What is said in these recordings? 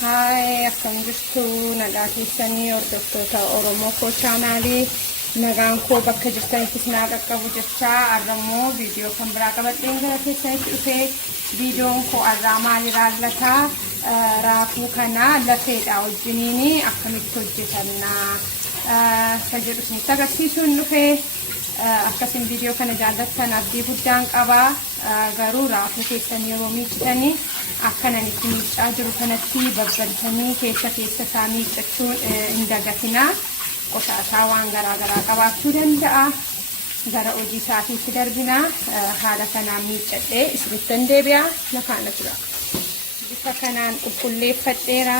Hai, akkam jirtu nagaa keessanii hordoftoota Oromoo koo chaanaalii nagaan koo bakka jirtanittis naa qaqqabu jechaa har'ammoo viidiyoo kan biraa qabadheen gara keessanitti dhufee viidiyoon koo har'aa maal ilaallata raafuu kana lafeedha wajjiniin akkamitti hojjetannaa isa jedhu isinitti agarsiisuun dhufee akkasin viidiyoo kana jaallattan abdii guddaan qaba garuu raafuu keessan yeroo miiccitanii akkanan itti miiccaa jiru kanatti babbaltanii keessa isaa miiccachuun hin dagatinaa qosaasaa waan garaagaraa qabaachuu danda'a gara hojii isaatiitti darbinaa haala kanaan miiccadhee isinittan deebi'aa lafaana tura bifa kanaan qulqulleeffadheera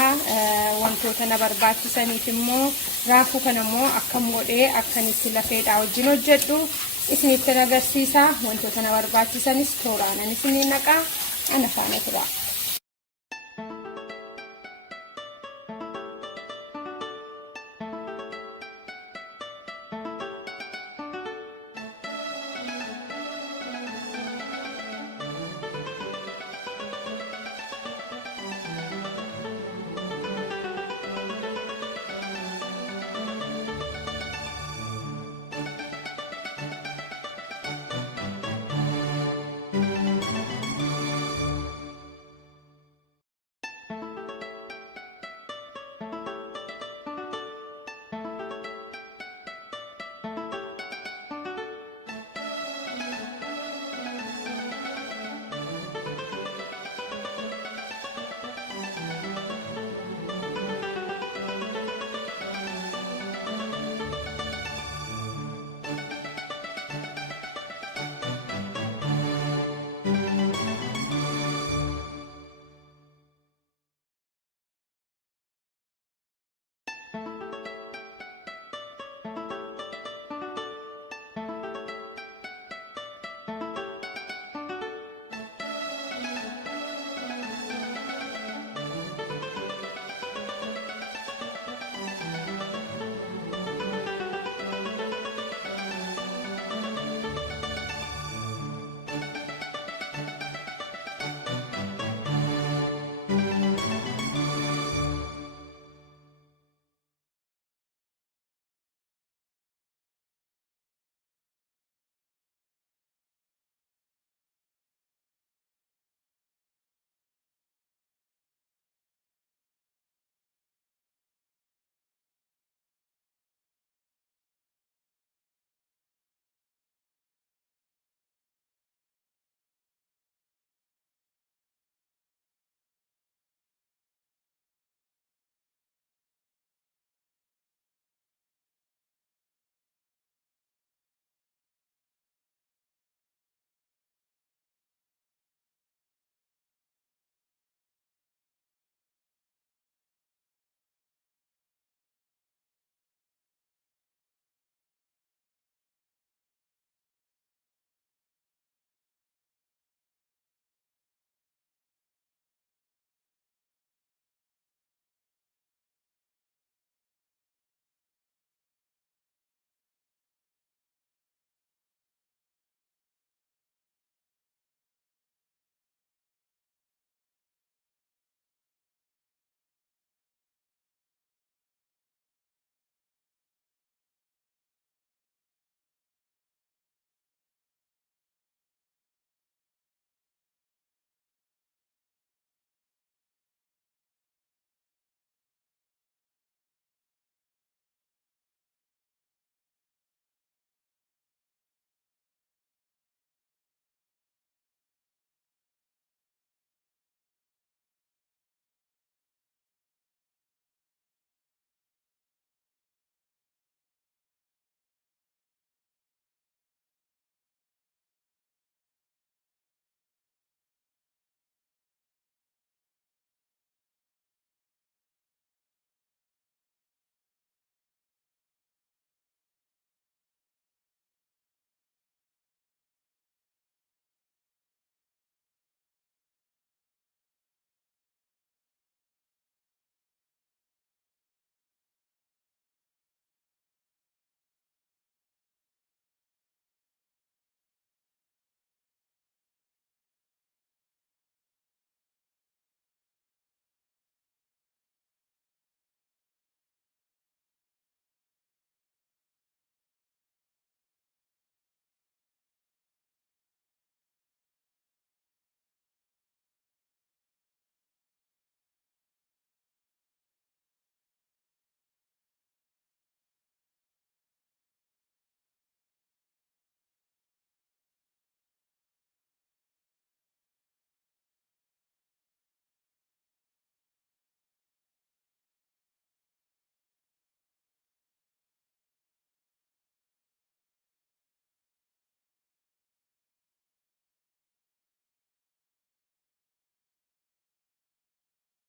wantoota na barbaachisaniif immoo raafuu kana immoo akkam godhee akkanitti lafeedhaa wajjin hojjedhu isinittan agarsiisa wantoota na barbaachisanis tooraanan isiniin naqaa ana faana tura.